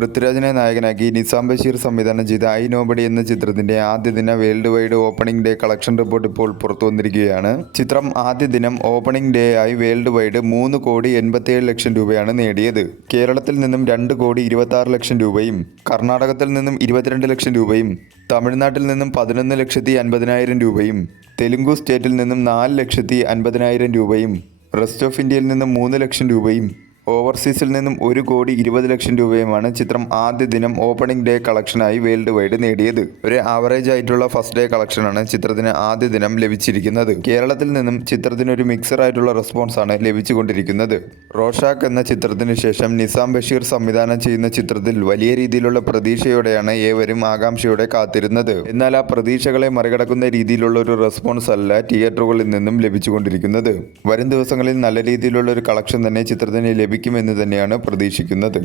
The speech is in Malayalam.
പൃഥ്വിരാജിനെ നായകനാക്കി നിസാം ബഷീർ സംവിധാനം ചെയ്ത ഐ നോബഡി എന്ന ചിത്രത്തിന്റെ ആദ്യ ദിന world wide opening day collection report ഇപ്പോൾ പുറത്തു വന്നിരിക്കുകയാണ്. ചിത്രം ആദ്യ ദിനം ഓപ്പണിംഗ് ഡേ ആയി വേൾഡ് വൈഡ് 3,87,00,000 രൂപയാണ് നേടിയത്. കേരളത്തിൽ നിന്നും 2,26,00,000 രൂപയും കർണാടകത്തിൽ നിന്നും 22 ലക്ഷം രൂപയും തമിഴ്നാട്ടിൽ നിന്നും 11,50,000 രൂപയും തെലുങ്കു സ്റ്റേറ്റിൽ നിന്നും 4,50,000 രൂപയും റെസ്റ്റ് ഓഫ് ഇന്ത്യയിൽ നിന്നും 3 ലക്ഷം രൂപയും ഓവർസീസിൽ നിന്നും 1,20,00,000 രൂപയുമാണ് ചിത്രം ആദ്യ ദിനം ഓപ്പണിംഗ് ഡേ കളക്ഷനായി വേൾഡ് വൈഡ് നേടിയത്. ഒരു ആവറേജ് ആയിട്ടുള്ള ഫസ്റ്റ് ഡേ കളക്ഷനാണ് ചിത്രത്തിന് ആദ്യ ദിനം ലഭിച്ചിരിക്കുന്നത്. കേരളത്തിൽ നിന്നും ചിത്രത്തിന് ഒരു മിക്സർ ആയിട്ടുള്ള റെസ്പോൺസാണ് ലഭിച്ചുകൊണ്ടിരിക്കുന്നത്. റോഷാക്ക് എന്ന ചിത്രത്തിന് ശേഷം നിസാം ബഷീർ സംവിധാനം ചെയ്യുന്ന ചിത്രത്തിൽ വലിയ രീതിയിലുള്ള പ്രതീക്ഷയോടെയാണ് ഏവരും ആകാംക്ഷയോടെ കാത്തിരുന്നത്. എന്നാൽ ആ പ്രതീക്ഷകളെ മറികടക്കുന്ന രീതിയിലുള്ള ഒരു റെസ്പോൺസ് അല്ല തിയേറ്ററുകളിൽ നിന്നും ലഭിച്ചുകൊണ്ടിരിക്കുന്നത്. വരും ദിവസങ്ങളിൽ നല്ല രീതിയിലുള്ള ഒരു കളക്ഷൻ തന്നെ ചിത്രത്തിന് ലഭിക്കുമെന്ന് തന്നെയാണ് പ്രതീക്ഷിക്കുന്നത്.